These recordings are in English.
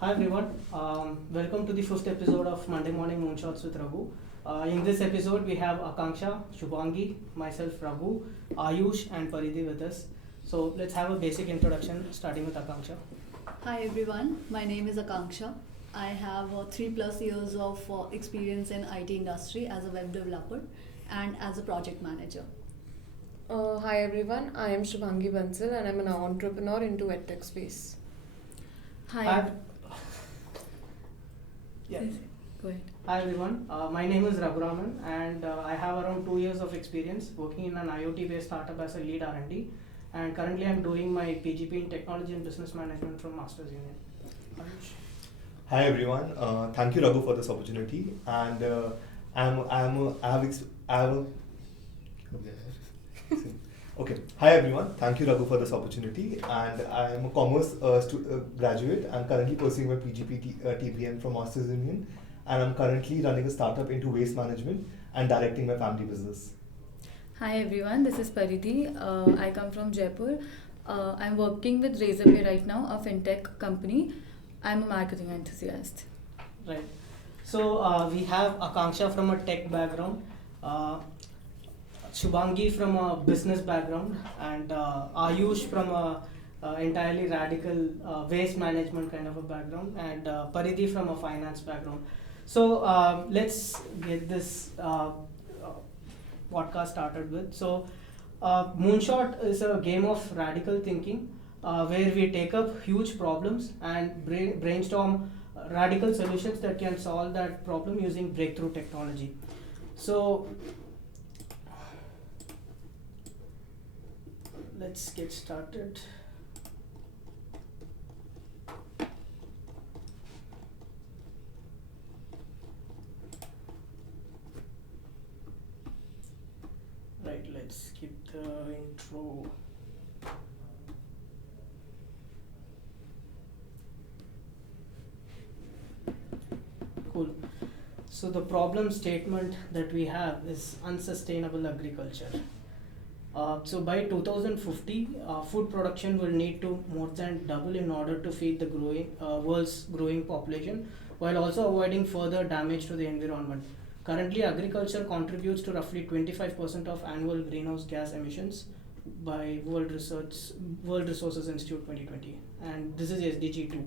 Hi everyone, welcome to the first episode of Monday Morning Moonshots with Raghu. In this episode, we have Akanksha, Shubhangi, myself Raghu, Aayush, and Paridhi with us. So let's have a basic introduction, starting with Akanksha. Hi everyone, my name is Akanksha. I have 3+ years of experience in IT industry as a web developer and as a project manager. Hi everyone, I am Shubhangi Bansal and I'm an entrepreneur into edtech space. Hi. Yeah. Go ahead. Hi everyone, my name is Raghuraman and I have around 2 years of experience working in an IoT-based startup as a lead R&D, and currently I'm doing my PGP in Technology and Business Management from Masters Union. Aayush. Hi everyone, thank you Raghu for this opportunity, and okay. Hi everyone, thank you Raghu for this opportunity, and I am a commerce graduate. I'm currently pursuing my PGP TPM from Masters Union, and I'm currently running a startup into waste management and directing my family business. Hi everyone, this is Paridhi. I come from Jaipur. I'm working with Razorpay right now, a fintech company. I'm a marketing enthusiast. Right. So we have Akanksha from a tech background, Shubhangi from a business background, and Aayush from a entirely radical waste management kind of a background, and Paridhi from a finance background. So let's get this podcast started with. So Moonshot is a game of radical thinking where we take up huge problems and brainstorm radical solutions that can solve that problem using breakthrough technology. So let's get started. Right, let's skip the intro. Cool. So the problem statement that we have is unsustainable agriculture. So by 2050, food production will need to more than double in order to feed the world's growing population, while also avoiding further damage to the environment. Currently, agriculture contributes to roughly 25% of annual greenhouse gas emissions by World Resources Institute 2020, and this is SDG 2.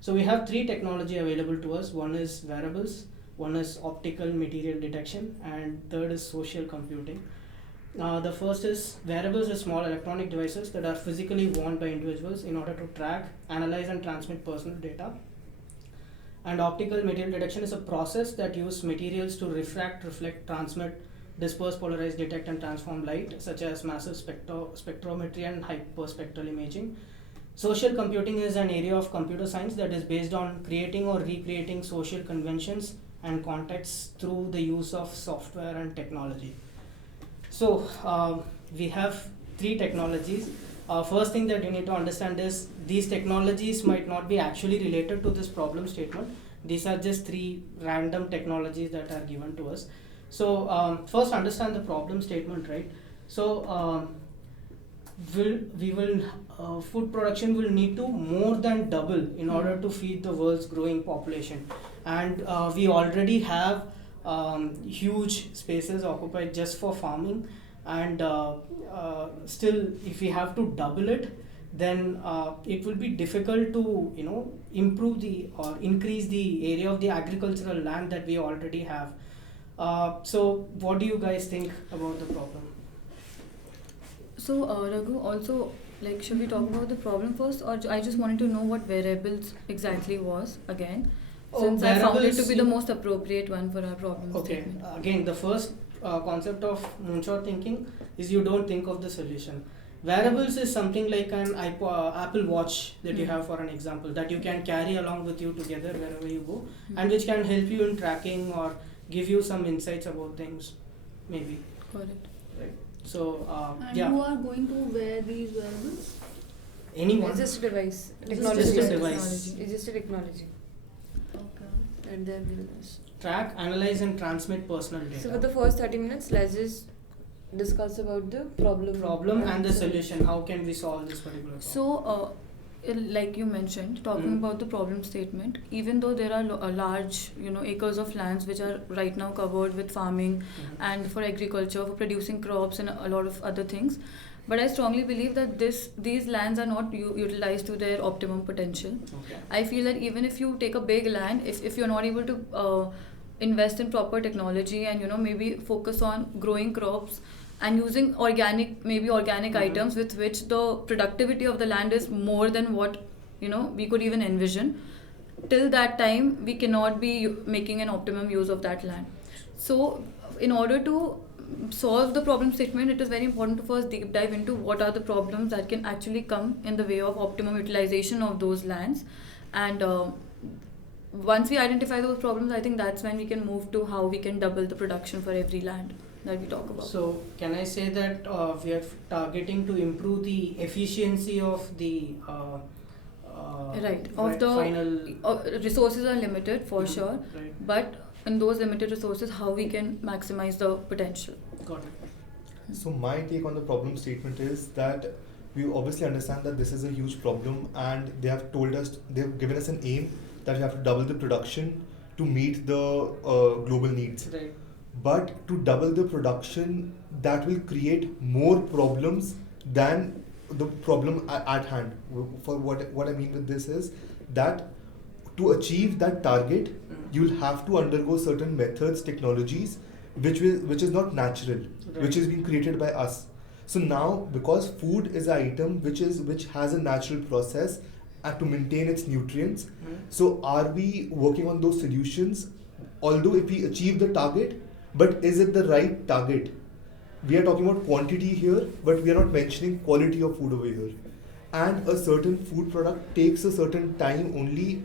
So we have 3 technology available to us. One is wearables, one is optical material detection, and third is social computing. The first is wearables are small electronic devices that are physically worn by individuals in order to track, analyze, and transmit personal data. And optical material detection is a process that uses materials to refract, reflect, transmit, disperse, polarize, detect, and transform light, such as massive spectrometry and hyperspectral imaging. Social computing is an area of computer science that is based on creating or recreating social conventions and contexts through the use of software and technology. So we have 3 technologies. First thing that you need to understand is these technologies might not be actually related to this problem statement. These are just 3 random technologies that are given to us. So first understand the problem statement, right? So food production will need to more than double in order to feed the world's growing population, and we already have huge spaces occupied just for farming, and still if we have to double it, then it will be difficult to improve or increase the area of the agricultural land that we already have. So what do you guys think about the problem? So Raghu, also, should we talk about the problem first, or I just wanted to know what wearables exactly was again, since I found it to be the most appropriate one for our problem statement. Again, the first concept of moonshot thinking is you don't think of the solution. Wearables is something like an Apple Watch that you have, for an example, that you can carry along with you together wherever you go, and which can help you in tracking or give you some insights about things, maybe. Got it. Right. So And who are going to wear these wearables? Anyone. It's just a device. Just a device. It's just a technology. Okay. And they're business. Track, analyze, and transmit personal data. So for the first 30 minutes, let's just discuss about the problem and the solution. How can we solve this particular problem? So like you mentioned, talking about the problem statement, even though there are large, acres of lands which are right now covered with farming and for agriculture, for producing crops and a lot of other things, but I strongly believe that these lands are not utilized to their optimum potential. Okay. I feel that even if you take a big land, if you're not able to invest in proper technology and maybe focus on growing crops and using organic items with which the productivity of the land is more than what we could even envision, till that time we cannot be making an optimum use of that land. So in order to solve the problem statement, it is very important to first deep dive into what are the problems that can actually come in the way of optimum utilization of those lands. And once we identify those problems, I think that's when we can move to how we can double the production for every land that we talk about. So can I say that we are targeting to improve the efficiency of the final resources are limited for sure, right. but in those limited resources, how we can maximize the potential. Got it. So my take on the problem statement is that we obviously understand that this is a huge problem, and they have given us an aim that we have to double the production to meet the global needs. Right. But to double the production, that will create more problems than the problem at hand. For what I mean with this is that to achieve that target, you'll have to undergo certain methods, technologies, which is not natural, right. which is being created by us. So now, because food is an item which has a natural process to maintain its nutrients, so are we working on those solutions? Although if we achieve the target, but is it the right target? We are talking about quantity here, but we are not mentioning quality of food over here. And a certain food product takes a certain time only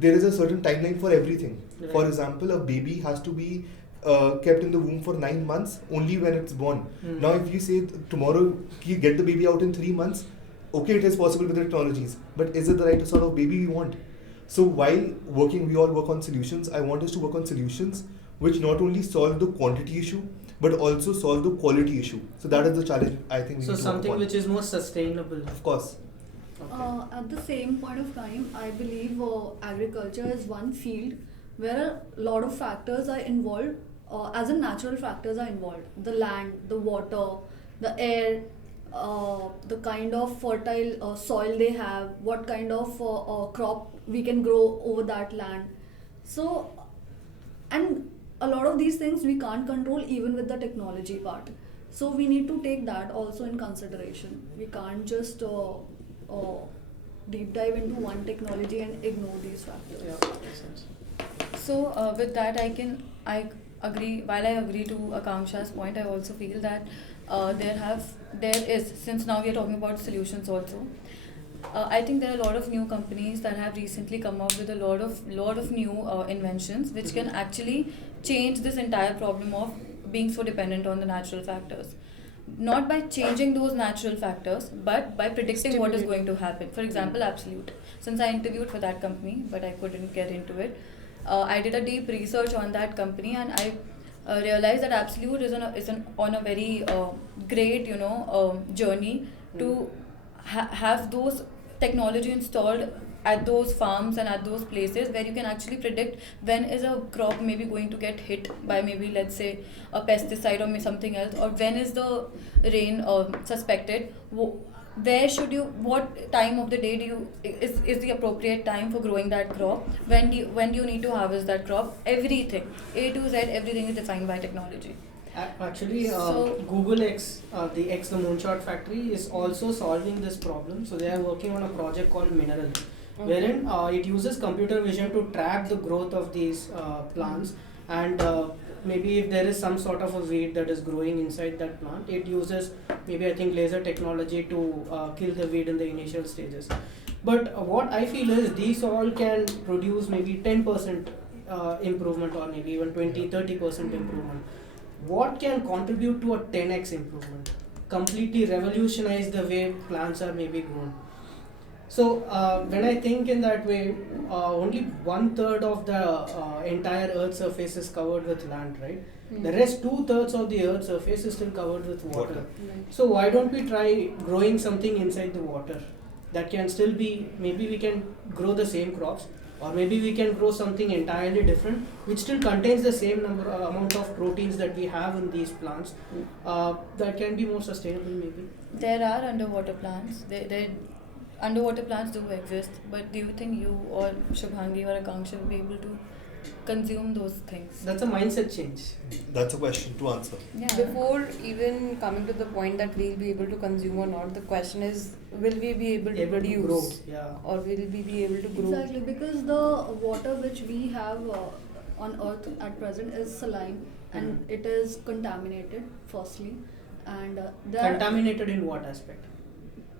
there is a certain timeline for everything. Right. For example, a baby has to be kept in the womb for 9 months only when it's born. Now if you say tomorrow you get the baby out in 3 months, okay, it is possible with the technologies, but is it the right sort of baby we want? So while we all work on solutions. I want us to work on solutions which not only solve the quantity issue, but also solve the quality issue. So that is the challenge I think we So need to something work on. which is more sustainable. Of course. Okay. At the same point of time, I believe agriculture is one field where a lot of factors are involved, as in natural factors are involved. The land, the water, the air, the kind of fertile soil they have, what kind of crop we can grow over that land. So, and a lot of these things we can't control even with the technology part. So we need to take that also in consideration. We can't just deep dive into one technology and ignore these factors. Yeah, makes sense. So with that, I agree. While I agree to Akanksha's point, I also feel that there is, since now we are talking about solutions also. I think there are a lot of new companies that have recently come up with a lot of new inventions which can actually change this entire problem of being so dependent on the natural factors. Not by changing those natural factors, but by predicting what is going to happen. For example, Absolute. Since I interviewed for that company, but I couldn't get into it, I did a deep research on that company, and I realized that Absolute is on a very great journey to have those technology installed at those farms and at those places where you can actually predict when is a crop maybe going to get hit by maybe, let's say, a pesticide or something else, or when is the rain suspected, what time of the day is the appropriate time for growing that crop, when do you need to harvest that crop. Everything, A to Z, everything is defined by technology. Actually, Google X, the Moonshot factory is also solving this problem. So they are working on a project called Mineral, wherein it uses computer vision to track the growth of these plants, and maybe if there is some sort of a weed that is growing inside that plant, it uses maybe, I think, laser technology to kill the weed in the initial stages. But what I feel is these all can produce maybe 10% improvement, or maybe even 20-30% improvement. What can contribute to a 10x improvement? Completely revolutionize the way plants are maybe grown. So when I think in that way, only 1/3 of the entire Earth's surface is covered with land, right? The rest 2/3 of the Earth's surface is still covered with water. So why don't we try growing something inside the water? that can still be, maybe we can grow the same crops, or maybe we can grow something entirely different which still contains the same amount of proteins that we have in these plants, that can be more sustainable maybe. There are underwater plants. Underwater plants do exist, but do you think you or Shubhangi or Akanksha will be able to consume those things? That's a mindset change. That's a question to answer. Yeah. Before even coming to the point that we'll be able to consume or not, the question is, will we be able to produce? Grow, yeah. Or will we be able to grow? Exactly, because the water which we have on earth at present is saline, and it is contaminated firstly, and Contaminated in what aspect?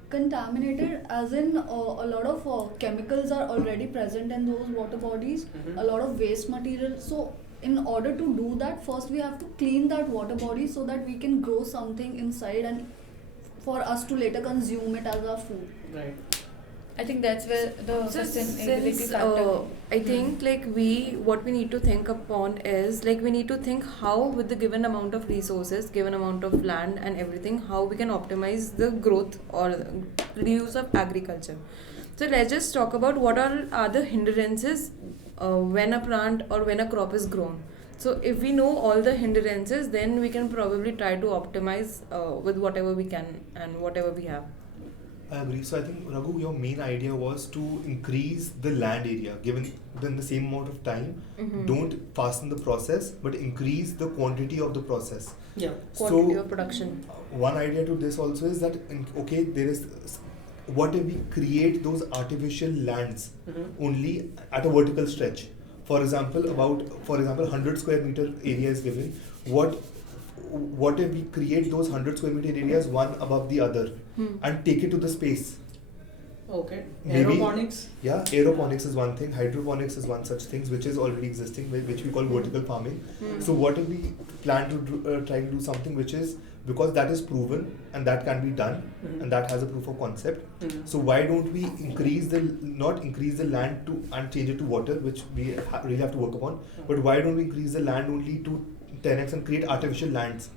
contaminated as in a lot of chemicals are already present in those water bodies, Mhm. a lot of waste material. So in order to do that, first we have to clean that water body so that we can grow something inside and for us to later consume it as our food. Right. I think that's where the So sustainability since factor. I think like what we need to think upon is like we need to think how with the given amount of resources, given amount of land and everything, how we can optimize the growth or reuse of agriculture. So let's just talk about what are the hindrances when a plant or when a crop is grown. So if we know all the hindrances, then we can probably try to optimize with whatever we can and whatever we have. I agree. So I think, Raghu, your main idea was to increase the land area given within the same amount of time. Mhm. Don't fasten the process, but increase the quantity of the process. Yeah. Quantity So of production. one idea to this also is that there is, what if we create those artificial lands Mhm. only at a vertical stretch? For example, 100 square meter area is given. What if we create those 100 square meter areas one above the other and take it to the space? Okay. Maybe- Aeroponics. Yeah, aeroponics is one thing, hydroponics is one such thing which is already existing, which we call vertical farming. So what if we plan to try to do something which is, because that is proven and that can be done Mhm. and that has a proof of concept. Mhm. So why don't we not increase the land and change it to water, which we really have to work upon, but why don't we increase the land only to 10x and create artificial lands?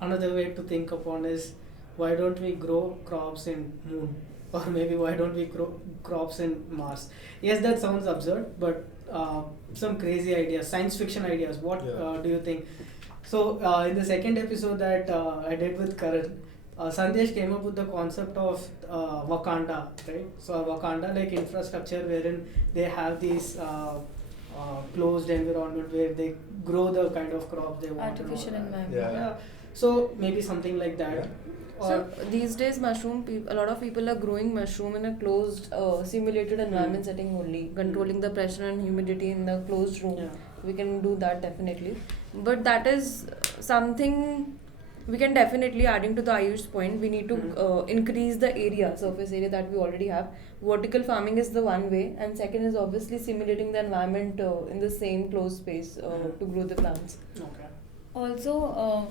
Another way to think upon is, why don't we grow crops in moon, or maybe why don't we grow crops in Mars? Yes, that sounds absurd, but some crazy ideas, science fiction ideas. What Yeah. do you think? So in the second episode that I did with Karan, Sandesh came up with the concept of Wakanda, right? So Wakanda, like infrastructure wherein they have these closed environment where they grow the kind of crop they want. Artificial and all that. environment. Yeah. So maybe something like that. Yeah. So these days, a lot of people are growing mushroom in a closed, simulated environment setting only, controlling the pressure and humidity in the closed room. Yeah. We can do that definitely, but that is something we can definitely, adding to the Aayush point, we need to increase the surface area that we already have. Vertical farming is the one way, and second is obviously simulating the environment in the same closed space to grow the plants. Okay. Also,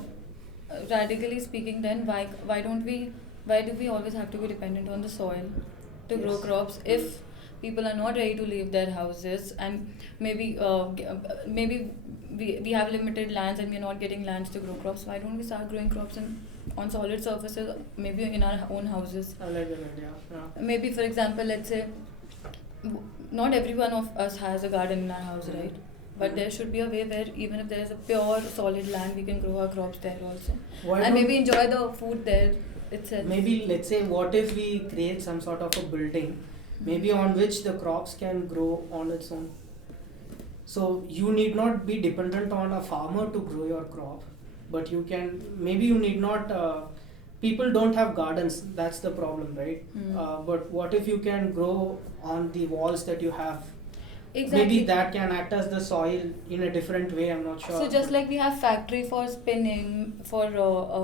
radically speaking, then why do we always have to be dependent on the soil to grow Yes. crops if people are not ready to leave their houses, and maybe we have limited lands and we are not getting lands to grow crops? Why don't we start growing crops on solid surfaces, maybe in our own houses? I like that idea. Yeah. Maybe, for example, let's say not every one of us has a garden in our house, right? But there should be a way where even if there is a pure solid land, we can grow our crops there also, Why and don't- maybe enjoy the food there itself. Maybe let's say, what if we create some sort of a building, maybe on which the crops can grow on its own. So you need not be dependent on a farmer to grow your crop, but you can, maybe you need not, people don't have gardens, that's the problem, right? But what if you can grow on the walls that you have? Exactly. Maybe that can act as the soil in a different way, I'm not sure. So just like we have factory for spinning, for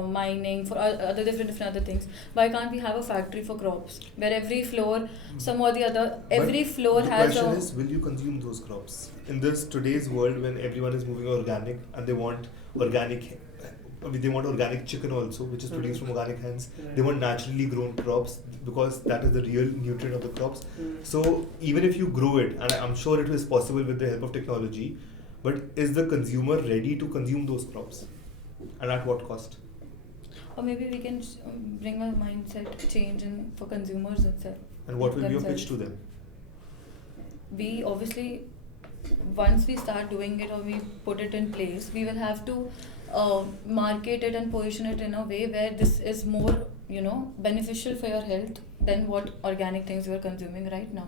mining, for other different other things, why can't we have a factory for crops where every floor, some or the other, every But floor the has question is, will you consume those crops? In this today's world when everyone is moving organic and they want organic chicken also, which is produced from organic hens. Right. They want naturally grown crops because that is the real nutrient of the crops. So even if you grow it, and I'm sure it is possible with the help of technology, but is the consumer ready to consume those crops? And at what cost? or maybe we can bring a mindset change in for consumers itself. And what will be your themselves. pitch to them? We obviously, once we start doing it or we put it in place, we will have to market it and position it in a way where this is more, beneficial for your health than what organic things you are consuming right now,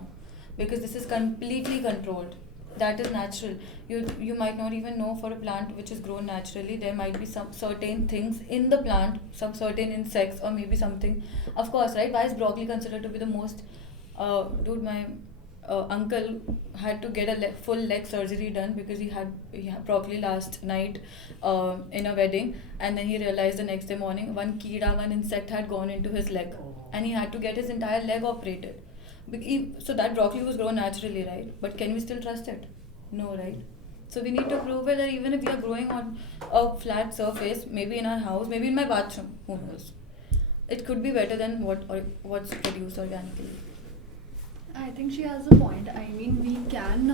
because this is completely controlled. That is natural. You might not even know, for a plant which is grown naturally, there might be some certain things in the plant, some certain insects or maybe something. Of course, right? Why is broccoli considered to be the most? Dude, my uncle had to get a full leg surgery done because he had broccoli last night in a wedding, and then he realized the next day morning one insect had gone into his leg, and he had to get his entire leg operated. So that broccoli was grown naturally, right? But can we still trust it? No, right? So we need to prove it that even if we are growing on a flat surface, maybe in our house, maybe in my bathroom, who knows? It could be better than what's produced organically. I think she has a point. I mean, we can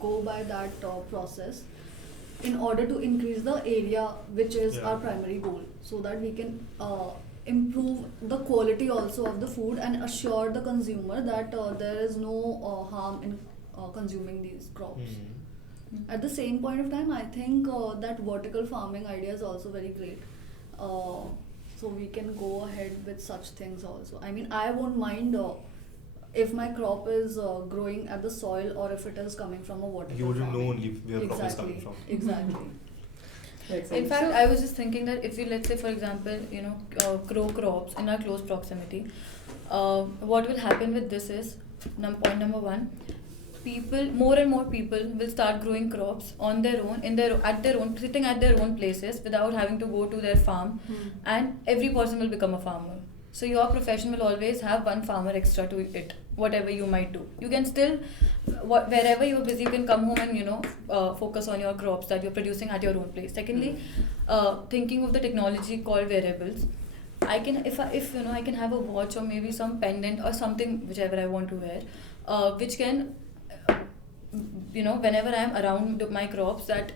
go by that process in order to increase the area, which is our primary goal, so that we can improve the quality also of the food and assure the consumer that there is no harm in consuming these crops. At the same point of time, I think that vertical farming idea is also very great. So we can go ahead with such things also. I mean, I won't mind if my crop is growing at the soil or if it is coming from a vertical You wouldn't farming. know only where crop is coming from. Exactly. In fact, I was just thinking that if you, let's say, for example, grow crops in our close proximity, what will happen with this is, point number one, more and more people will start growing crops on their own, sitting at their own places without having to go to their farm, and every person will become a farmer. So your profession will always have one farmer extra to it, whatever you might do. You can still, wherever you're busy, you can come home and focus on your crops that you're producing at your own place. Secondly, thinking of the technology called wearables, I can, if I can have a watch or maybe some pendant or something, whichever I want to wear, which can, whenever I'm around my crops, that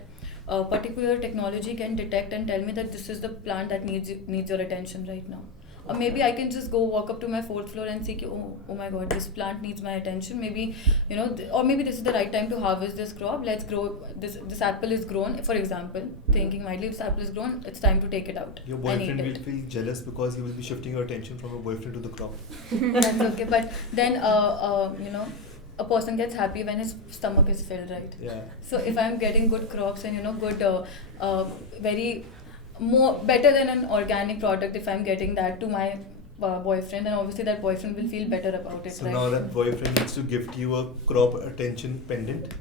particular technology can detect and tell me that this is the plant that needs your attention right now. Or maybe I can just go walk up to my 4th floor and see, oh my god, this plant needs my attention. Maybe, or maybe this is the right time to harvest this crop. Let's grow, this apple is grown, for example, thinking mildly, this apple is grown, it's time to take it out. Your boyfriend will feel jealous because he will be shifting your attention from your boyfriend to the crop. That's okay, but then, a person gets happy when his stomach is filled, right? Yeah. So if I'm getting good crops and, good, very better than an organic product, if I'm getting that to my boyfriend, then obviously that boyfriend will feel better about it. So right? now that boyfriend needs to gift you a crop attention pendant.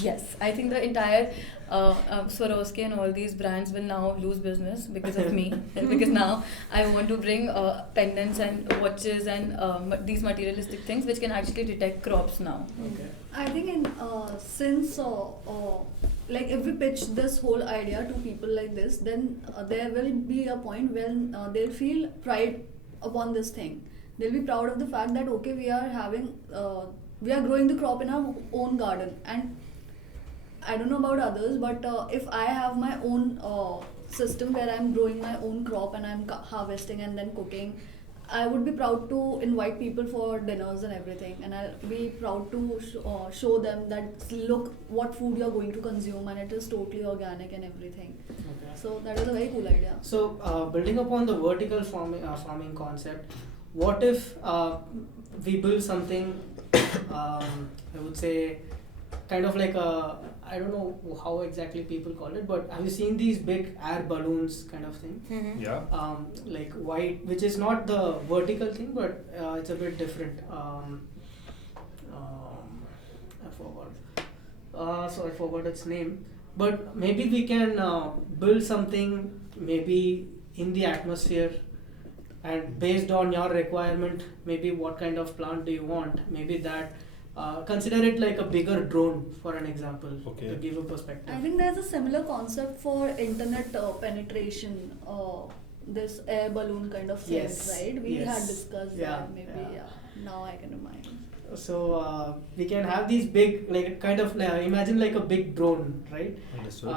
Yes, I think the entire Swarovski and all these brands will now lose business because of me. Because now I want to bring pendants and watches and these materialistic things which can actually detect crops now. Okay. I think since like if we pitch this whole idea to people like this, then there will be a point when they'll feel pride upon this thing. They'll be proud of the fact that okay, we are growing the crop in our own garden. And I don't know about others, but if I have my own system where I'm growing my own crop and I'm harvesting and then cooking, I would be proud to invite people for dinners and everything, and I'll be proud to show them that look what food you're going to consume and it is totally organic and everything. Okay. So that is a very cool idea. So building upon the vertical farming concept, what if we build something, I would say, kind of like I don't know how exactly people call it, but have you seen these big air balloons kind of thing? Mm-hmm. Yeah. Like white, which is not the vertical thing, but it's a bit different. I forgot. So I forgot its name. But maybe we can build something maybe in the atmosphere, and based on your requirement, maybe what kind of plant do you want? Maybe that. Consider it like a bigger drone, for an example, Okay. to give a perspective. I think there's a similar concept for internet penetration, this air balloon kind of thing, Yes, right? We yes. had discussed Yeah, that maybe, yeah. Now I can remind. So we can have these big, like kind of imagine like a big drone, right? Understood.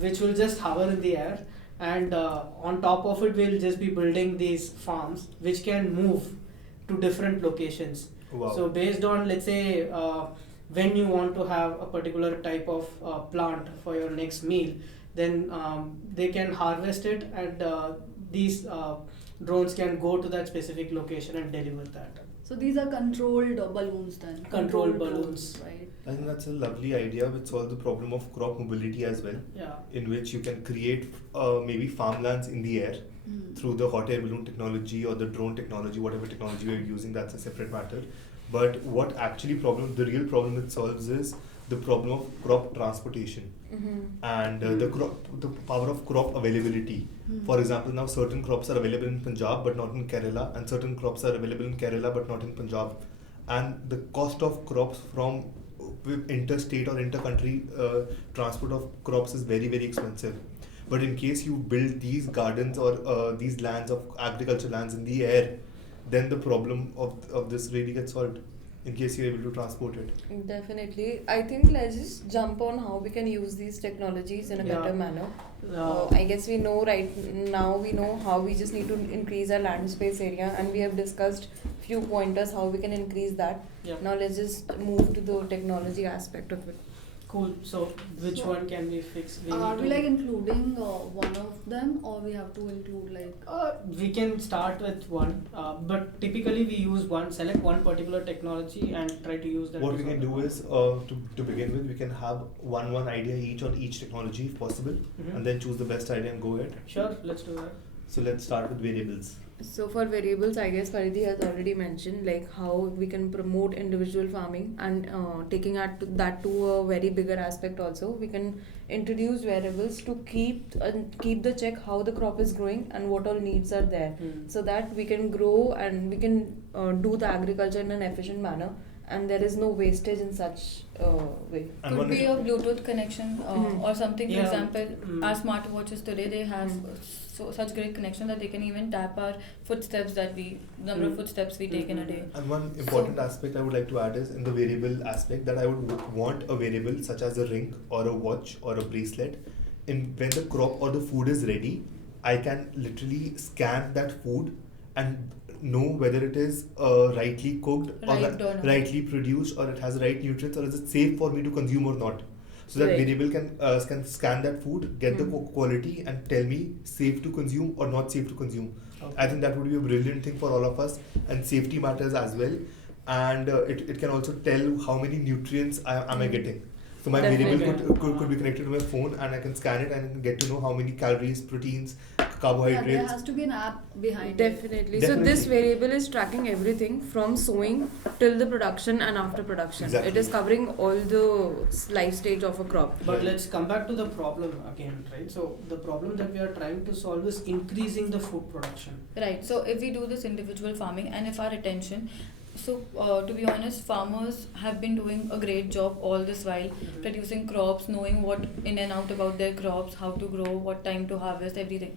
Which will just hover in the air, and on top of it we'll just be building these farms which can move to different locations. Wow. So based on, let's say, when you want to have a particular type of plant for your next meal, then they can harvest it, and these drones can go to that specific location and deliver that. So these are controlled balloons then. Controlled balloons. Right. I think that's a lovely idea which solves the problem of crop mobility as well, Yeah. in which you can create maybe farmlands in the air through the hot air balloon technology or the drone technology, whatever technology you're using, that's a separate matter. But what actually the real problem it solves is the problem of crop transportation and the power of crop availability. For example, now certain crops are available in Punjab but not in Kerala, and certain crops are available in Kerala but not in Punjab. And the cost of crops from interstate or inter-country transport of crops is very, very expensive. But in case you build these gardens or these lands of agriculture lands in the air, then the problem of this really gets solved, in case you're able to transport it. Definitely. I think let's just jump on how we can use these technologies in a Yeah. better manner. I guess we know how we just need to increase our land space area, and we have discussed few pointers how we can increase that. Yeah. Now let's just move to the technology aspect of it. Cool. So which So, one can we fix? Are need we to- like including one of them, or we have to include like? We can start with one, but typically we use select one particular technology and try to use that. What to we can solve do the is, to begin with, we can have one idea each on each technology if possible, Mhm. and then choose the best idea and go ahead. Sure, let's do that. So let's start with variables. So for variables, I guess Paridhi has already mentioned like how we can promote individual farming, and taking that to a very bigger aspect also, we can introduce variables to keep the check how the crop is growing and what all needs are there, so that we can grow and we can do the agriculture in an efficient manner, and there is no wastage in such way. And Could one be is- a Bluetooth connection or something. Yeah. For example, Mm. our smartwatches today, they have such great connection that they can even tap our footsteps number of footsteps we take in a day. And one important aspect I would like to add is in the variable aspect that I would want a variable such as a ring or a watch or a bracelet. When the crop or the food is ready, I can literally scan that food and know whether it is rightly cooked or Ripe or not. rightly produced, or it has the right nutrients, or is it safe for me to consume or not. So that Right. variable can scan that food, get the quality, and tell me safe to consume or not safe to consume. Okay. I think that would be a brilliant thing for all of us, and safety matters as well. And it can also tell how many nutrients am I getting. So my variable Definitely. could be connected to my phone, and I can scan it and get to know how many calories, proteins, Yeah, carbohydrates. there has to be an app behind it. Definitely. So this variable is tracking everything from sowing till the production and after production. Exactly. It is covering all the life stage of a crop. But let's come back to the problem again, right? So the problem that we are trying to solve is increasing the food production. Right. So if we do this individual farming, and if our attention, so to be honest, farmers have been doing a great job all this while, producing crops, knowing what in and out about their crops, how to grow, what time to harvest, everything.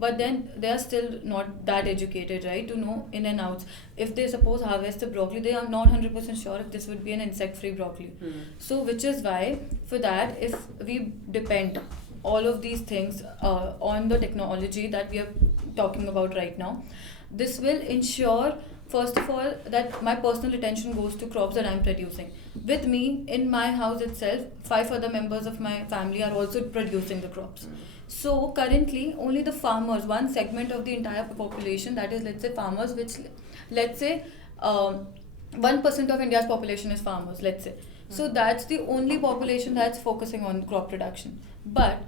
But then they are still not that educated, right, to know in and outs. If they suppose harvest the broccoli, they are not 100% sure if this would be an insect-free broccoli. So which is why, for that, if we depend all of these things on the technology that we are talking about right now, this will ensure, first of all, that my personal attention goes to crops that I'm producing. With me, in my house itself, 5 other members of my family are also producing the crops. So currently, only the farmers, one segment of the entire population, that is, let's say farmers, which, let's say 1% of India's population is farmers, let's say. So that's the only population that's focusing on crop production. But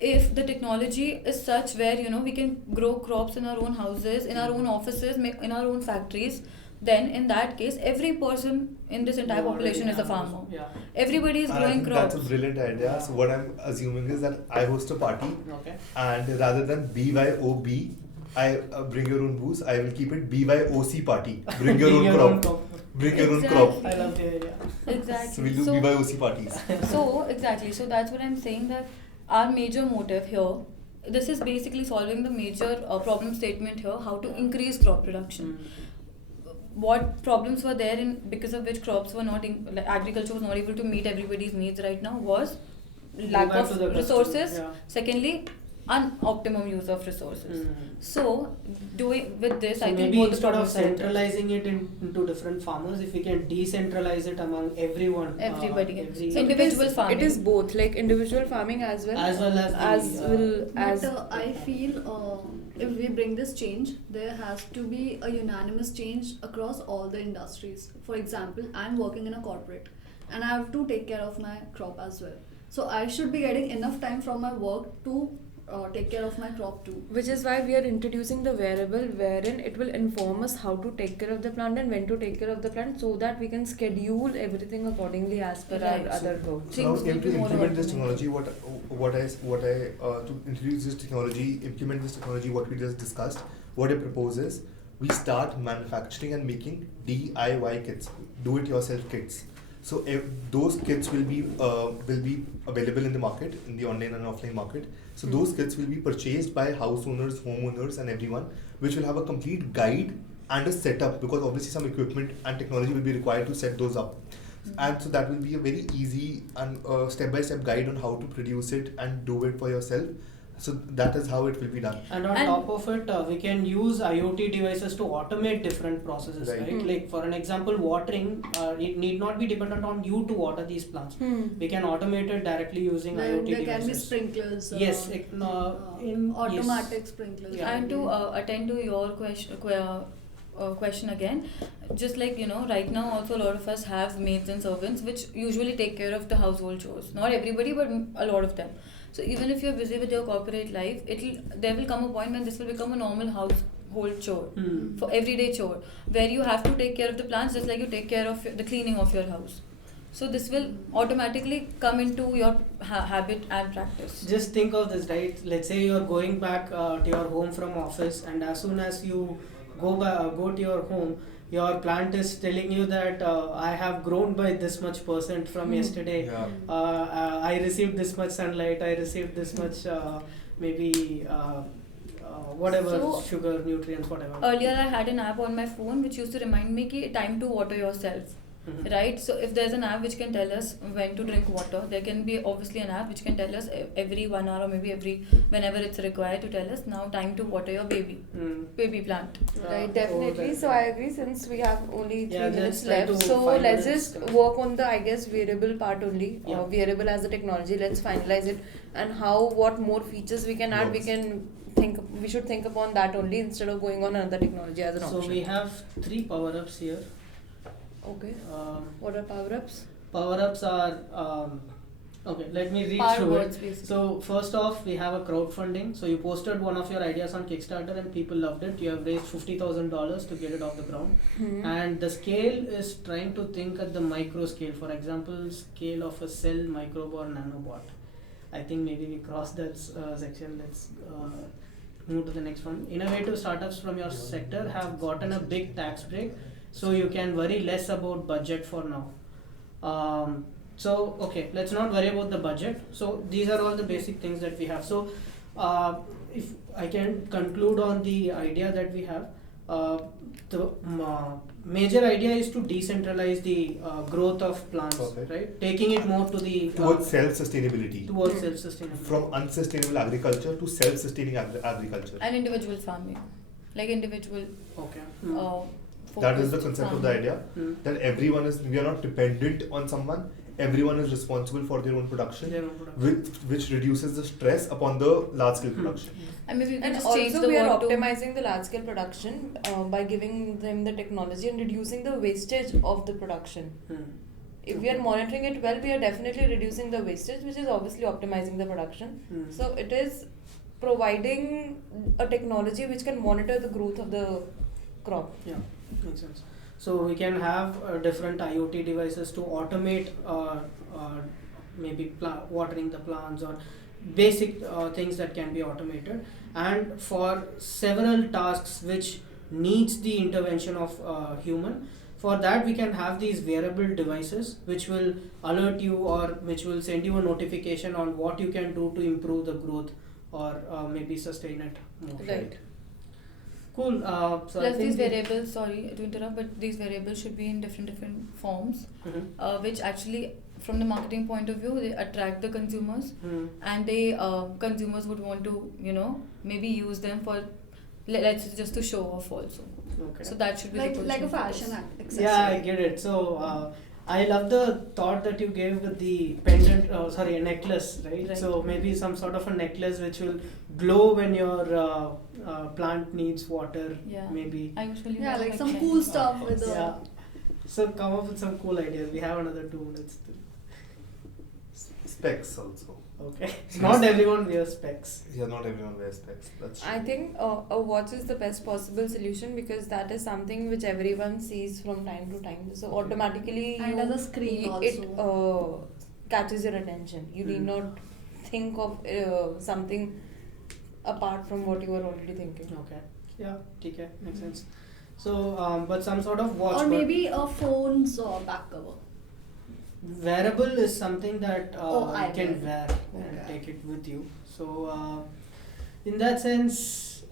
if the technology is such where, we can grow crops in our own houses, in our own offices, in our own factories, then in that case, every person in this entire population is a farmer. Yeah. Everybody is And I growing think crops. that's a brilliant idea. So what I'm assuming is that I host a party, Okay. and rather than BYOB, I bring your own booze, I will keep it BYOC party. Bring your own crop. Bring your own crop. Exactly. I love the idea. So Exactly. we'll do BYOC parties. Exactly. So that's what I'm saying, that our major motive here, this is basically solving the major problem statement here, how to increase crop production. What problems were there because of which crops were not, agriculture was not able to meet everybody's needs right now, was lack back of to the resources. question, yeah. Secondly, optimum use of resources. So doing with this, So I think maybe both the instead of problems are addressed. centralizing it into different farmers, if we can decentralize it among everyone, Everybody. every So individual farming. It is both, like individual farming as well as well as the, But I feel if we bring this change, there has to be a unanimous change across all the industries. For example, I'm working in a corporate and I have to take care of my crop as well. So I should be getting enough time from my work to take care of my crop too. which is why we are introducing the wearable, wherein it will inform us how to take care of the plant and when to take care of the plant, so that we can schedule everything accordingly as per Right. our other work. So now Things will to be more implement this automated. technology, to introduce this technology, implement this technology, what we just discussed, what I propose is we start manufacturing and making DIY kits, do-it-yourself kits. So those kits will be available in the market, in the online and offline market. So those kits will be purchased by house owners, homeowners, and everyone, which will have a complete guide and a setup, because obviously some equipment and technology will be required to set those up. And so that will be a very easy and step-by-step guide on how to produce it and do it for yourself. So that is how it will be done. and on And- top of it, we can use IoT devices to automate different processes, Right. right? Like for an example, watering, it need not be dependent on you to water these plants. We can automate it directly using There IoT can be devices. sprinklers. Yes, Automatic sprinklers. Yeah. And to attend to your question again, just like right now also a lot of us have maids and servants which usually take care of the household chores. Not everybody, but a lot of them. So even if you're busy with your corporate life, there will come a point when this will become a normal household chore, for everyday chore, where you have to take care of the plants just like you take care of the cleaning of your house. So this will automatically come into your habit and practice. Just think of this, right? Let's say you're going back to your home from office, and as soon as you go to your home, your plant is telling you that I have grown by this much % from yesterday. Yeah. I received this much sunlight. I received this much whatever So- sugar, nutrients, whatever. Earlier I had an app on my phone which used to remind me ki time to water yourself. Mhm. Right, so if there's an app which can tell us when to drink water, there can be obviously an app which can tell us every 1 hour or maybe whenever it's required to tell us now time to water your baby plant. Right, definitely. So I agree, since we have only 3 Yeah, minutes let's try left. to So finalize let's just this. work on the, I guess, wearable part only. Yeah. Wearable as a technology. Let's finalize it, and what more features we can add. We should think upon that only instead of going on another technology as an So option. we have 3 power-ups here. Okay. Um, What are power-ups? Power-ups are okay. Let me read Power through words, it. basically. So first off, we have a crowdfunding. So you posted one of your ideas on Kickstarter and people loved it. You have raised $50,000 to get it off the ground. And the scale is trying to think at the micro scale. For example, scale of a cell, microbe, or nanobot. I think maybe we crossed that section. Let's move to the next one. Innovative startups from your sector have gotten a big tax break, so you can worry less about budget for now. So okay, let's not worry about the budget. So these are all the basic things that we have. So if I can conclude on the idea that we have, the major idea is to decentralize the growth of plants, Perfect. right? Taking it more to the Towards self-sustainability. towards self-sustainability. From unsustainable agriculture to self-sustaining agriculture. And individual farming, like individual Okay. That is the focused concept of the farming. idea. That we are not dependent on someone. Everyone is responsible for their own production, Their own production. which reduces the stress upon the large-scale production. And maybe you can And just change also the we are word to optimizing the large scale production by giving them the technology and reducing the wastage of the production. If we are monitoring it well, we are definitely reducing the wastage, which is obviously optimizing the production. So it is providing a technology which can monitor the growth of the crop. Yeah, makes sense. So we can have different IoT devices to automate maybe watering the plants or basic things that can be automated. And for several tasks which needs the intervention of human, for that we can have these wearable devices which will alert you or which will send you a notification on what you can do to improve the growth or maybe sustain it more. Right. Cool. So I Plus think these variables, sorry to interrupt, but these variables should be in different forms, which actually, from the marketing point of view, they attract the consumers, and they consumers would want to, maybe use them for, let's say, just to show off also. Okay. So that should be like the a position for fashion this. accessory. Yeah, I get it. So I love the thought that you gave with the pendant, a necklace, right? So maybe some sort of a necklace which will glow when your plant needs water. Yeah. Maybe. I usually Yeah, wear like my some clothes. cool stuff with Yeah. So come up with some cool ideas. We have another 2 minutes. Specs also. Okay. Not everyone wears specs. Yeah, not everyone wears specs. That's true. I think a watch is the best possible solution because that is something which everyone sees from time to time. So automatically And as a screen it catches your attention. You need not think of something apart from what you are already thinking. Okay. Yeah, TK, makes sense. So, but some sort of watch. or maybe a phone's back cover. Wearable is something that you can wear and Okay. take it with you. So, in that sense,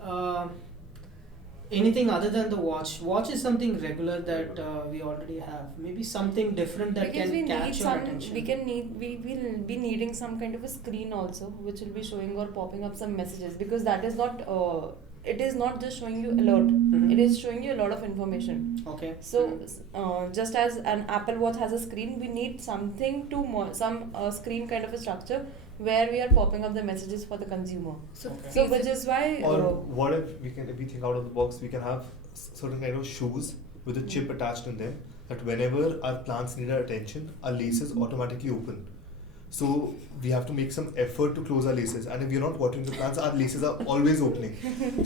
anything other than the watch. Watch is something regular that we already have. Maybe something different that Because we can need catch your some, attention. we will be needing some kind of a screen also, which will be showing or popping up some messages because that is not. It is not just showing you alert. It is showing you a lot of information. Okay. So, just as an Apple Watch has a screen, we need something to some screen kind of a structure where we are popping up the messages for the consumer. So, So, which is why. Or what if if we think out of the box, we can have certain kind of shoes with a chip attached in them that whenever our plants need our attention, our laces automatically open. So we have to make some effort to close our laces, and if we're not watering the plants, our laces are always opening.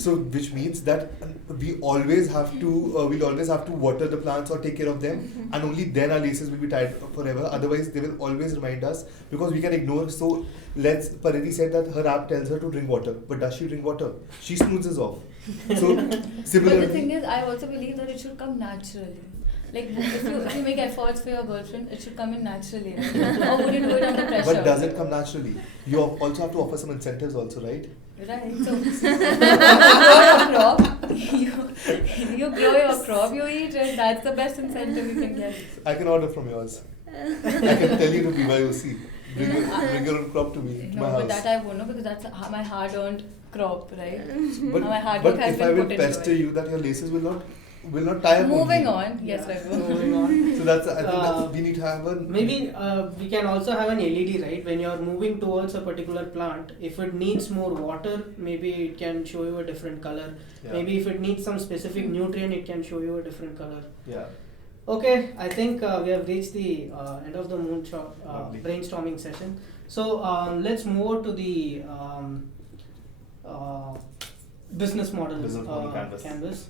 So which means that we always have to we'll always have to water the plants or take care of them, and only then our laces will be tied forever. Otherwise, they will always remind us because we can ignore. So Paridhi said that her app tells her to drink water, but does she drink water? She snoozes off. So similarly, but the thing is, I also believe that it should come naturally. Like if you make efforts for your girlfriend, it should come in naturally, right? Or would you do it under pressure? but does it come naturally? You also have to offer some incentives also, right? Right. So you grow your crop, you grow your crop, you eat it. That's the best incentive you can get. I can order from yours. I can tell you to BYOC. Bring your own crop to me, to my No, house. but that I won't know because that's my hard-earned crop, right? But, my hard but work has if been I will put into pester it. you that your laces will not tie up Moving only. on, yes, Yeah. Raghu. Moving on. So I think that's, we need to have a Maybe we can also have an LED, right? When you're moving towards a particular plant, if it needs more water, maybe it can show you a different color. Yeah. Maybe if it needs some specific nutrient, it can show you a different color. Yeah. Okay, I think we have reached the end of the moonshot Lovely. brainstorming session. So Business let's move to the business model canvas.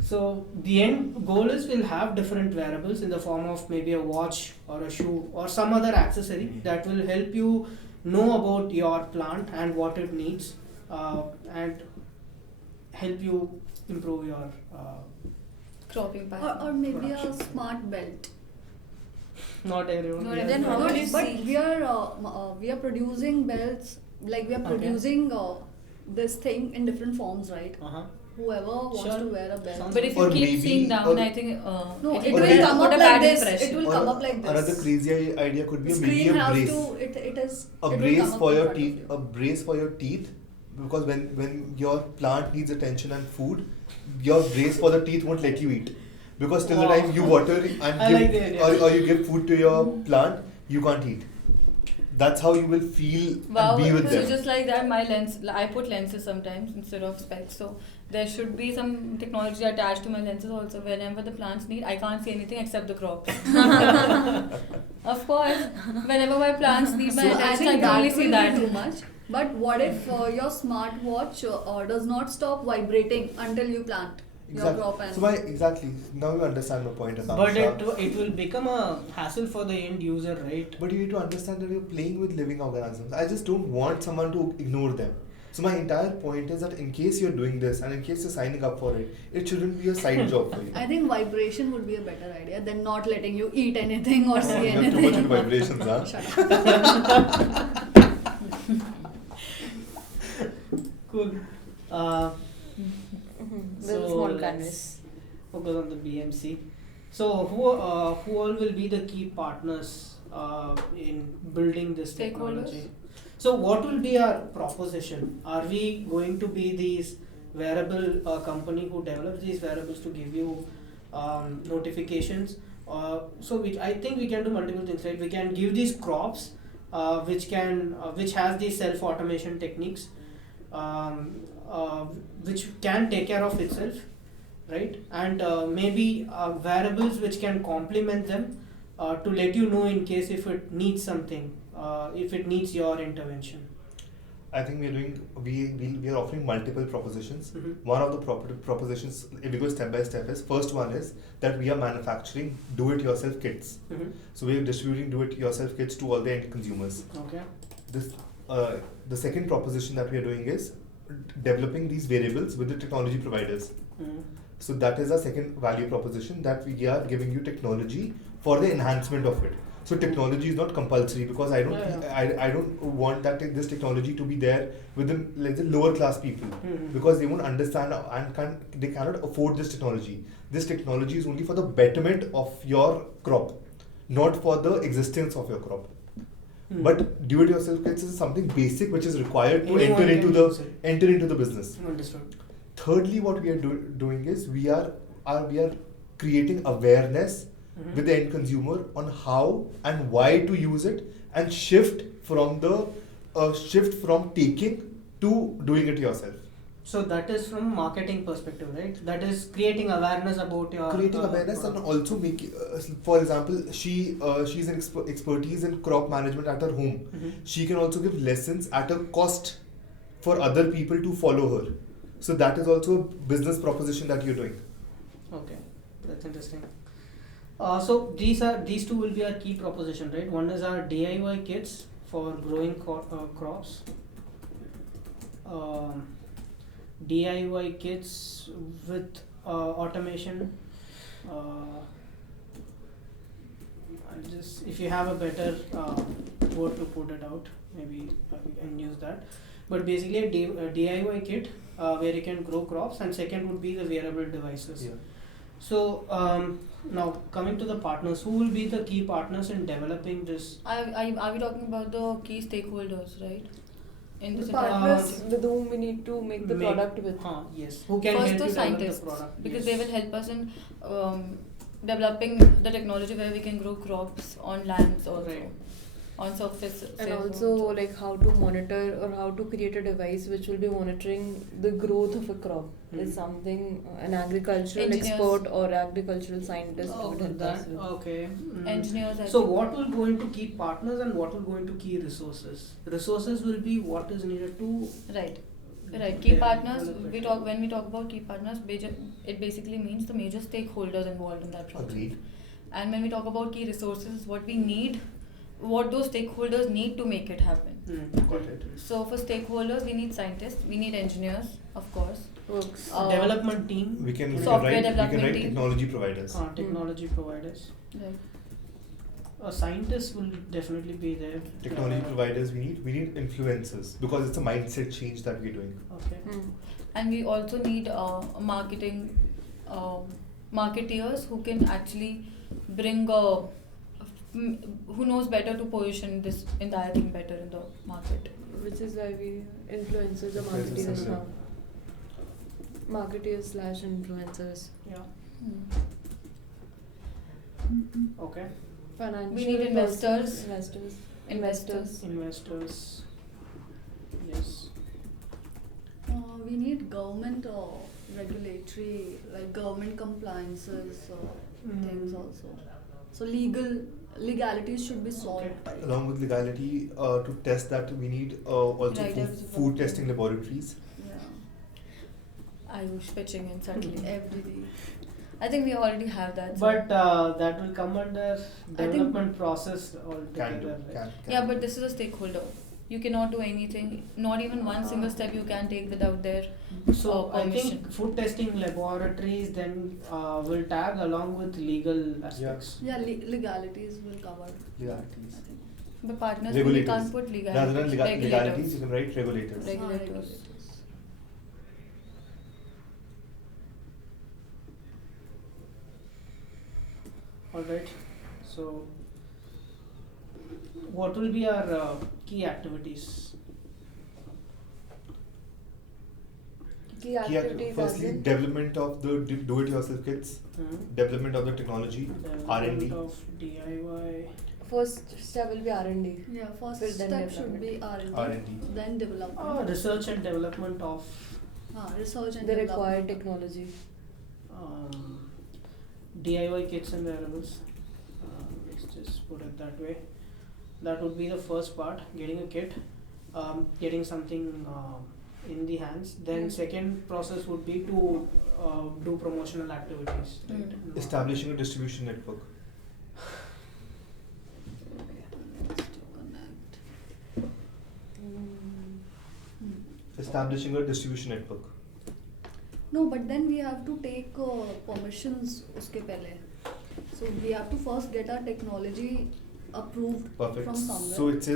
So the end goal is we'll have different wearables in the form of maybe a watch or a shoe or some other accessory that will help you know about your plant and what it needs and help you improve your Cropping pattern. Or maybe Production. a smart belt. not everyone. Not wears Then how that. will you But see? we are producing belts, like we are Okay. producing this thing in different forms, right? Uh-huh. Whoever wants Sure. to wear a belt. Sounds But if Or you keep maybe- seeing down, or- I think No, it or will maybe- come put up a like bad this. impression. It will Or come up like this. Another crazy idea could be The maybe screen a has brace. to. It is. A it will brace come up for in your front of teeth. you. A brace for your teeth, because when your plant needs attention and food, your brace for the teeth won't let you eat. Because till the Wow. time you water and I like the idea. or you give food to your plant, you can't eat. That's how you will feel Wow, and be with so them. just like that, my lens, I put lenses sometimes instead of specs. So there should be some technology attached to my lenses also. Whenever the plants need, I can't see anything except the crops. Of course, whenever my plants need my So I attention, I think can that only will see be that. too much. But what if your smartwatch does not stop vibrating until you plant your crop and Exactly. Now you understand my point, But Akanksha. it will become a hassle for the end user, right? But you need to understand that you're playing with living organisms. I just don't want someone to ignore them. So my entire point is that in case you're doing this and in case you're signing up for it, it shouldn't be a side job for you. I think vibration would be a better idea than not letting you eat anything or see You have too anything. much in vibrations, huh? Shut up. Cool. The Yes. Focus on the BMC. So who all will be the key partners in building this technology? So what will be our proposition? Are we going to be these wearable company who develops these wearables to give you notifications? I think we can do multiple things, right? We can give these crops which has these self automation techniques, which can take care of itself, right? And maybe variables which can complement them to let you know in case if it needs something, if it needs your intervention. I think we are offering multiple propositions. Mhm. One of the propositions, if we go step by step, is first one is that we are manufacturing do-it-yourself kits. Mhm. So we are distributing do-it-yourself kits to all the end consumers. Okay. This the second proposition that we are doing is developing these variables with the technology providers. Mhm. So that is our second value proposition, that we are giving you technology for the enhancement of it. So technology is not compulsory, because I don't want that this technology to be there with the, let's say, lower class people, Mhm. because they won't understand and they cannot afford this technology. This technology is only for the betterment of your crop, not for the existence of your crop. Mhm. But do-it-yourself kits is something basic which is required to Anyone enter can into use it. the business. Understood. Thirdly, what we are doing is we are creating awareness Mhm. with the end consumer on how and why to use it, and shift from taking to doing it yourself. So that is from marketing perspective, right? That is creating awareness about your Creating awareness and product. also making, for example, she's an expertise in crop management at her home. Mhm. She can also give lessons at a cost for other people to follow her. So that is also a business proposition that you're doing. Okay, that's interesting. So these two will be our key proposition, right? One is our DIY kits for growing crops. DIY kits with automation. If you have a better word to put it out, maybe you can use that. But basically a DIY kit where you can grow crops, and second would be the wearable devices. Yeah. So now coming to the partners, who will be the key partners in developing this? Are we talking about the key stakeholders, right? In this The entire partners process? With whom we need to make the product with. Yes. Who can First, help the you develop scientists, the product? because Yes. they will help us in developing the technology where we can grow crops on lands also, Right. on surface. And also like how to monitor or how to create a device which will be monitoring the growth of a crop is something an agricultural Engineers. expert or agricultural scientist Oh, would help us that with. okay. Engineers. I So think. what will go into key partners and what will go into key resources? Resources will be what is needed to Right. Key partners. develop it. When we talk about key partners, it basically means the major stakeholders involved in that project. Agreed. And when we talk about key resources, what we need, what those stakeholders need to make it happen. Got it. So for stakeholders, we need scientists, we need engineers, of course. Works. Development team. We can Software write development team. technology providers. Technology providers. Right. Scientists will definitely be there. Technology providers we need influencers, because it's a mindset change that we're doing. Okay. And we also need marketing marketeers who can actually bring who knows better to position this entire thing better in the market. Which is why we influencers or Influencers, marketeers yeah. now. Marketeers / influencers. Yeah. Mm-hmm. Okay. Financial We need investors. Investors. Investors. Yes. We need government regulatory, like government compliances things also. So legalities should be solved. Okay. Along with legality, to test that we need also Right, that's food testing laboratories. Yeah. Aayush pitching in subtly. Every day. I think we already have that. so- But that will come under development process altogether. right? Yeah, but this is a stakeholder. You cannot do anything, not even one single step you can take without their So I permission. think food testing laboratories then will tag along with legal aspects. Yeah, legalities will cover. Legalities. I think. But partners we Regulators. can't put legalities. Rather than legalities, regulators. you can write regulators. Regulators. Regulators. Alright. So, what will be our key activities? Key activities as Firstly, in development of the do-it-yourself kits, development of the technology, R&D. Development of DIY. first step will be R&D. Yeah, first Well, then step should be development. R&D, R&D. then development. Research and development of Research and The development. required technology. DIY kits and wearables. Let's just put it that way. That would be the first part, getting a kit, getting something in the hands. Then second process would be to do promotional activities. Right? Establishing a distribution network. Establishing a distribution network. No, but then we have to take permissions uske pehle. So we have to first get our technology approved Perfect. from somewhere. So it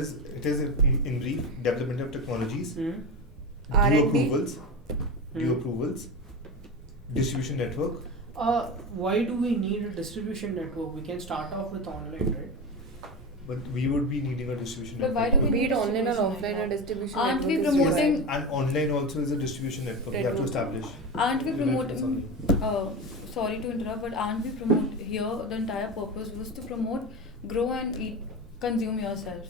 is in brief, development of technologies, Hmm? R&D. due approvals, distribution network. Why do we need a distribution network? We can start off with online, right? But we would be needing a distribution But why network. do we Be it need online or distribution offline, a network? distribution Aren't we network is promoting- required. And online also is a distribution network. We have to Network. establish. Aren't we Even if it's promoting? Sorry to interrupt, but aren't we promote here? The entire purpose was to promote, grow and eat, consume yourself.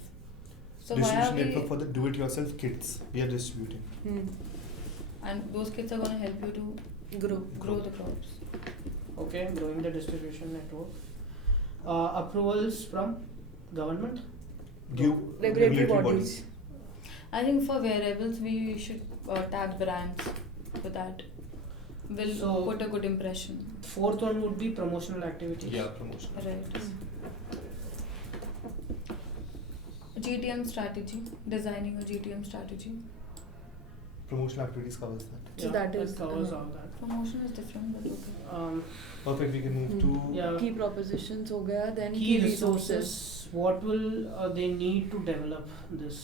So why are Distribution we? network for the do-it-yourself kits. We are distributing. And those kids are gonna help you to grow the crops. Okay, growing the distribution network. Approvals from government? Due Regulatory bodies. I think for wearables we should tag brands for that. Will So- put a good impression. Fourth one would be promotional activities. Yeah, promotion. Right. GTM strategy, designing a GTM strategy. Promotional activities covers that. So that is, covers all that. Promotion is different, but okay. Perfect. We can move to Yeah. Key propositions हो गया, then Key resources. What will they need to develop this?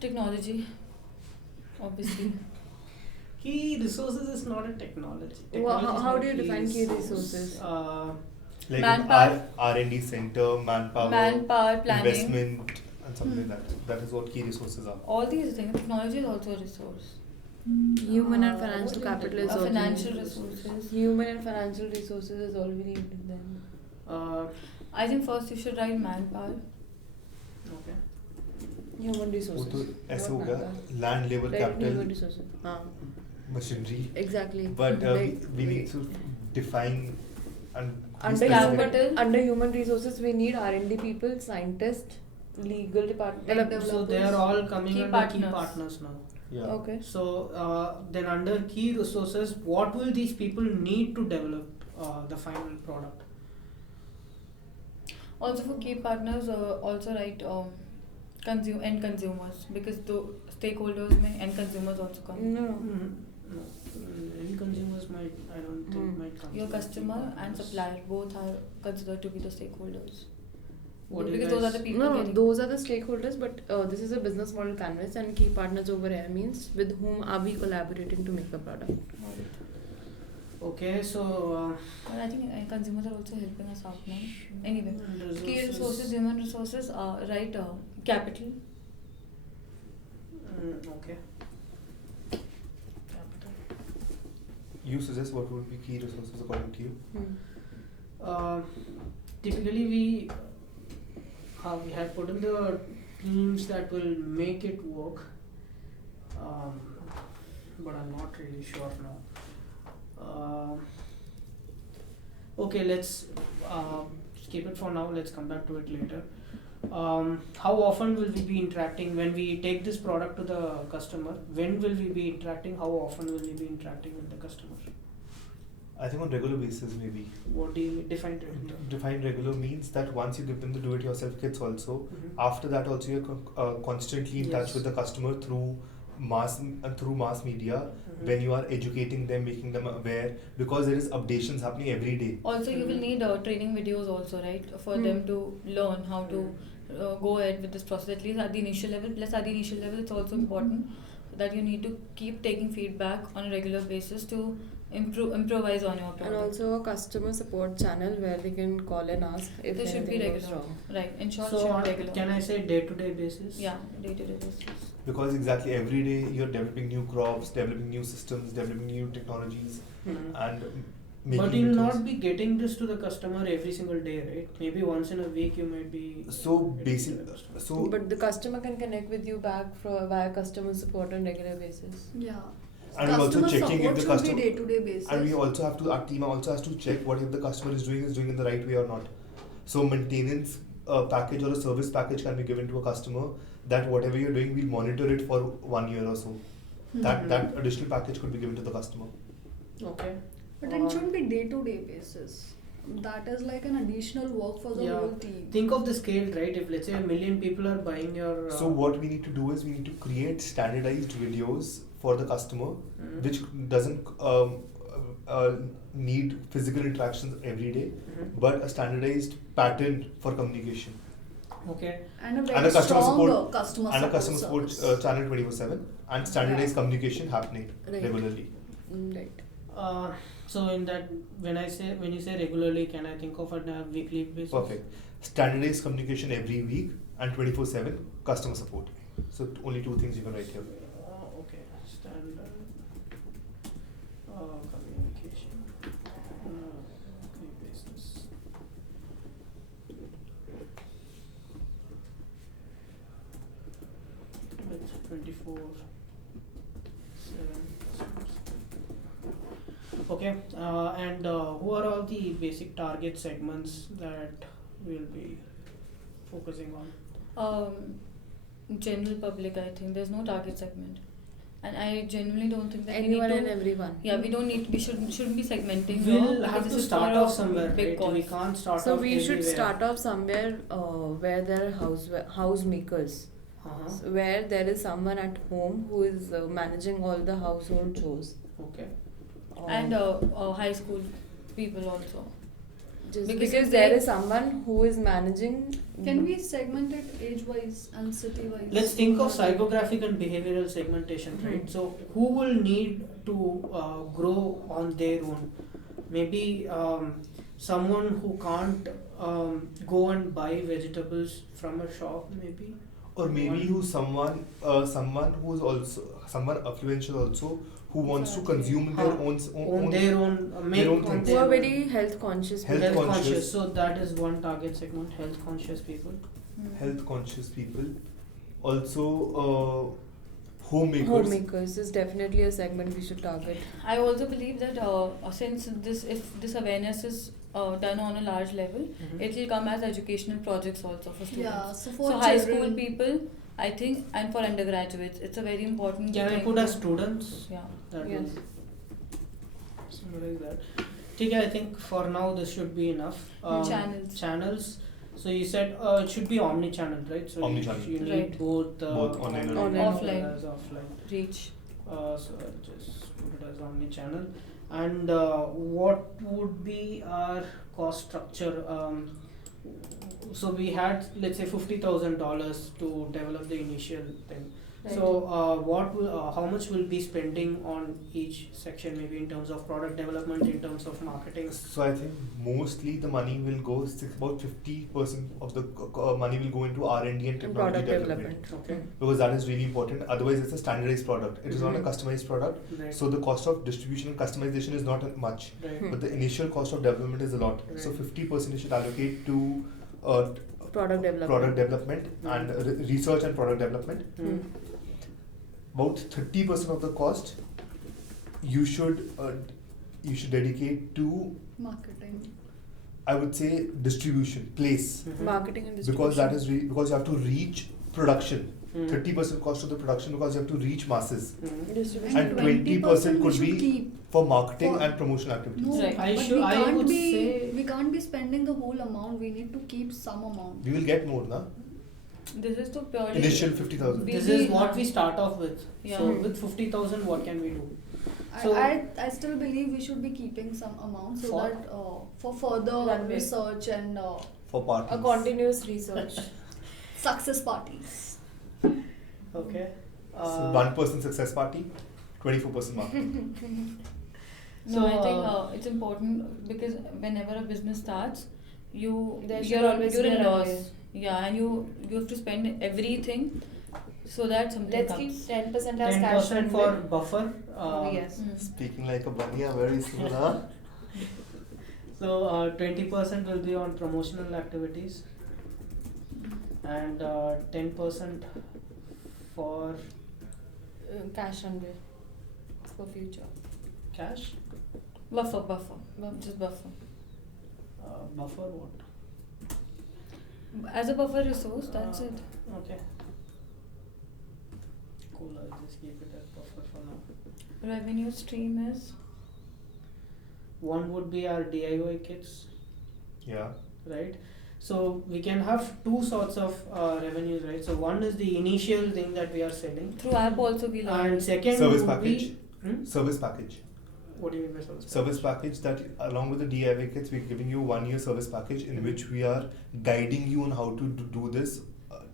Technology, obviously. Key resources is not a technology. Well, Technology is how not do you define key resource. resources? like Manpower. an R&D center, manpower, Planning. investment, and something like that. That is what key resources are. All these things. Technology is also a resource. Human and financial capital is all we Financial need. resources. Human and financial resources is all we need then. I think first you should write manpower. Okay. Human वो resources. तो ऐसे हो not गया manpower. land, labor, Right, capital, human resources. machinery. Exactly. But Like, we need to define and be under specific. Capital. under human resources we need R&D people, scientists, legal department. Tech So they are all coming Key under key partners. partners now. Yeah. Okay. So then under key resources, what will these people need to develop the final product? Also for key partners, also write end consumers, because the stakeholders may end consumers also come. No. No. End consumers might, I don't think, might come. Your from key customer and partners. supplier both are considered to be the stakeholders. What do you Because those are guys- the people No, getting. those are the stakeholders, but this is a business model canvas, and key partners over here means with whom are we collaborating to make the product. Okay, so But I think consumers are also helping us out now. Anyway, key resources. resources, human resources, right? Capital. Okay. Capital. You suggest what would be key resources according to you? Typically we have put in the teams that will make it work, but I'm not really sure now. Okay, let's skip it for now. Let's come back to it later. How often will we be interacting when we take this product to the customer? When will we be interacting? How often will we be interacting with the customer? I think on regular basis maybe. What do you define regular? Define regular means that once you give them the do-it-yourself kits also, Mhm. after that also you're constantly in touch Yes. with the customer through mass media, Mhm. when you are educating them, making them aware, because there is updations happening every day. Also, you will need training videos also, right? For Hmm. them to learn how to go ahead with this process, at least at the initial level. Plus, at the initial level, it's also important that you need to keep taking feedback on a regular basis to improvise on your product. And also a customer support channel where they can call and ask if There should be anything goes regular. wrong. Right. In short, So should be regular. can I say day-to-day basis? Yeah, day-to-day basis. Because exactly every day you're developing new crops, developing new systems, developing new technologies, Mhm. and making But new you'll things. not be getting this to the customer every single day, right? Maybe once in a week you might be. So getting basic. to the customer. So But the customer can connect with you back via customer support on regular basis. Yeah. and we're also Customer checking if support the should customer. be day-to-day basis. And we also have to, our team also has to check what if the customer is doing in the right way or not. So maintenance package or a service package can be given to a customer that whatever you're doing, we'll monitor it for 1 year or so. That additional package could be given to the customer. Okay. But it shouldn't be day-to-day basis. That is like an additional work for the Yeah. whole team. Think of the scale, right? If let's say 1 million people are buying your. So what we need to do is we need to create standardized videos for the customer, Mhm. which doesn't need physical interactions every day, Mhm. but a standardized pattern for communication. Okay. And a very And a customer strong support- customer And a support customer support service. channel 24/7 and standardized Yeah. communication happening Right. regularly. Right. So in that, when you say regularly, can I think of it on a weekly basis? Perfect. Standardized communication every week and 24/7 customer support. So only two things you can write here. Okay. Standard communication. Weekly basis. With 24/7 customers. Okay, and who are all the basic target segments that we'll be focusing on? General public, I think there's no target segment, and I genuinely don't think that Anyone we and need to. everyone. Yeah, we don't need. We shouldn't be segmenting. We'll here have because to this is start for a off somewhere, big right? cause. We can't start So off we should everywhere. start off somewhere where there are house makers. Uh-huh. So where there is someone at home who is managing all the household chores. Okay. And high school people also. Just because because if there they- is someone who is managing. Can we segment it age-wise and city-wise? Let's think of psychographic and behavioral segmentation, right? Mhm. So, who will need to grow on their own? Maybe someone who can't go and buy vegetables from a shop, maybe. Or maybe someone who's also someone affluential also who wants to consume their Huh. own On their own, make their own on things. Who their are own. very health conscious. Health Health conscious. conscious. So that is one target segment. Health conscious people. health conscious people. Also homemakers. Homemakers is definitely a segment we should target. I also believe that since if this awareness is done on a large level, Mhm. it will come as educational projects also for students. Yeah, so for high children- school people, I think, and for undergraduates, it's a very important Can I thing put to- as students? Yeah. That Yes. will summarize that. Okay, I think for now this should be enough. Channels. Channels. So you said it should be omni-channel, right? So Omni-channel. you need Right. both Both online and online offline. as offline. Reach. So I'll just put it as omni-channel. And what would be our cost structure? So we had, let's say, $50,000 to develop the initial thing. So how much will be spending on each section, maybe in terms of product development, in terms of marketing? So I think mostly the money will go, about 50% of the money will go into R&D and technology Product development. development. Okay. Because that is really important. Otherwise, it's a standardized product. It is not a Mhm. customized product. Right. So the cost of distribution and customization is not much. Right. But the initial cost of development is a lot. So Right. 50% you should allocate to Product development. product development and research and product development. Mm. About 30% of the cost you should dedicate to, Marketing. I would say, distribution, place. Mhm. Marketing and distribution. Because that is because you have to reach production. Mm. 30% cost of the production because you have to reach masses. Mhm. Distribution. And 20% we could should be keep. for marketing For- and promotional activities. No, Right. I but should- I would say- we can't be spending the whole amount. We need to keep some amount. We will get more, na? This is to purely Initial 50,000. We- This we- is what we start off with. Yeah. So with 50,000, what can we do? So- I still believe we should be keeping some amount so For? that for further Runway. research and For parties. A continuous research. success parties. Okay. So 1% success party, 24% marketing. No, I think So, it's important because whenever a business starts, There should you're always you're be a in loss. runway. Yeah, and you have to spend everything so that something Let's keep comes. 10% as cash 10% for runway. buffer. Yes. Mm. Speaking like a bunny, very soon, huh? So 20% will be on promotional activities, and 10% for Cash runway for future. cash. Buffer, just buffer. Buffer what? As a buffer resource, that's it. Okay. Cool. I'll just keep it as buffer for now. Revenue stream is One would be our DIY kits, Yeah. right? So we can have two sorts of revenues, right? So one is the initial thing that we are selling, through app also we learn. and second Service would package. be Service package. what do you mean by service? Service package that along with the DIY kits, we're giving you 1 year service package in which we are guiding you on how to do this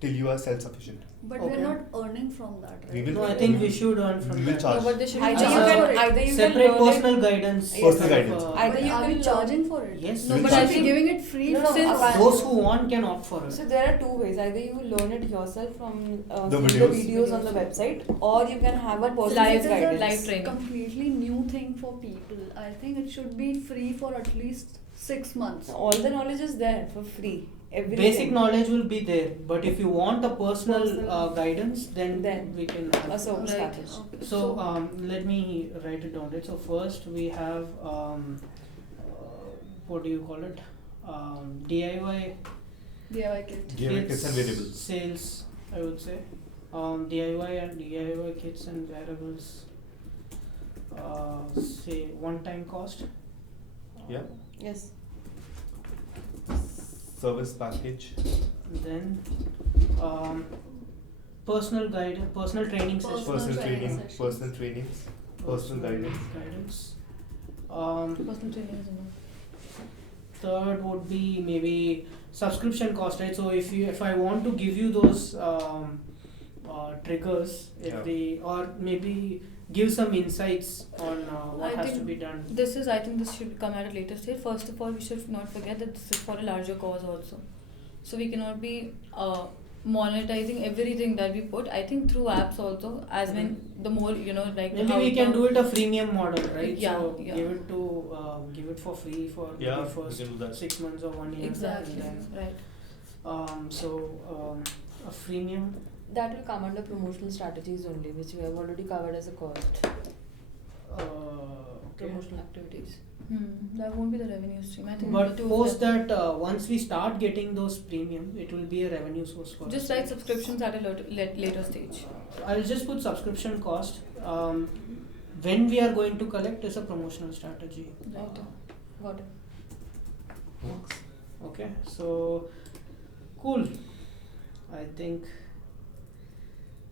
till you are self-sufficient. But Okay. we're not earning from that, right? We will- No, I think we should earn We from will that. charge. No, but they should Either As you a can either you can separate learn personal it. guidance. Personal kind of, guidance. Either But you are can we learn- charging for it? Yes. We'll but charge I Are we think giving it free No, from no, our Those who want can opt for it. So there are two ways. Either you learn it yourself from The seeing videos. the videos on the website, or you can have a But personalized this is a guidance. live training. completely new thing for people. I think it should be free for at least 6 months. All the knowledge is there for free. Everything. Basic knowledge will be there, but if you want a personal Personal- guidance, then Then we can. a service Right. package. Okay. So let me write it down. Right. So first we have what do you call it? DIY DIY kit. DIY kits and variables. sales. I would say DIY and DIY kits and wearables. Say one-time cost. Yeah. Yes. Service package. Then personal guidance, personal training session. Personal training training. sessions. Personal trainings. Personal guidance. Guidance. Personal training is enough. Third would be maybe subscription cost, right? So if I want to give you those triggers, or maybe give some insights on what I has to think be done. I think this should come at a later stage. First of all, we should not forget that this is for a larger cause also. So we cannot be monetizing everything that we put. I think through apps also, as when the more like Maybe how we can the- do it a freemium model, right? Yeah, So yeah. give it for free for Yeah, the we first can do that. 6 months or 1 year. Exactly. And then, Right. a freemium. That will come under promotional strategies only, which we have already covered as a cost. Okay. Promotional activities. That won't be the revenue stream. I think But the two post of them- that, once we start getting those premium, it will be a revenue source for just us. like subscriptions at a later stage. I'll just put subscription cost. When we are going to collect is a promotional strategy. Right. Got it. Okay, so cool. I think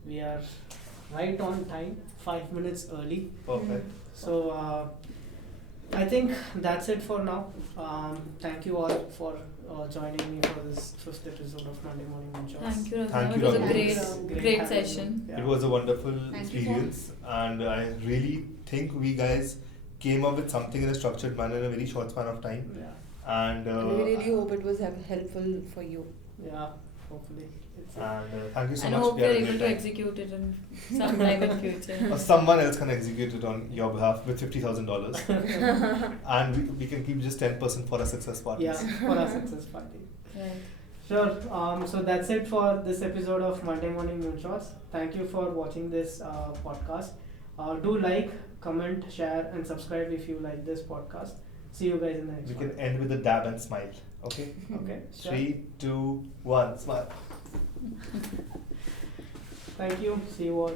we are right on time, 5 minutes early. Perfect. So I think that's it for now. Thank you all for joining me for this 5th episode of Monday Morning Moonshots. Thank you, Thank Raghuraman. you, It was a Raghuraman. great having session. you. Yeah. It was a wonderful Thank you, experience, and I really think we guys came up with something in a structured manner in a very short span of time. Yeah. And And we really hope it was helpful for you. Yeah, hopefully. It's thank you so And I much. hope We had you're a able great to time. execute it in some time in future. Or someone else can execute it on your behalf with $50,000, and we can keep just 10% for our success parties. yeah, for our success party. Right. Sure. So that's it for this episode of Monday Morning Moonshots. Thank you for watching this podcast. Do like, comment, share, and subscribe if you like this podcast. See you guys in the next We one. can end with a dab and smile. Okay. Okay. Sure. 3, 2, 1, smile. Thank you. See you all.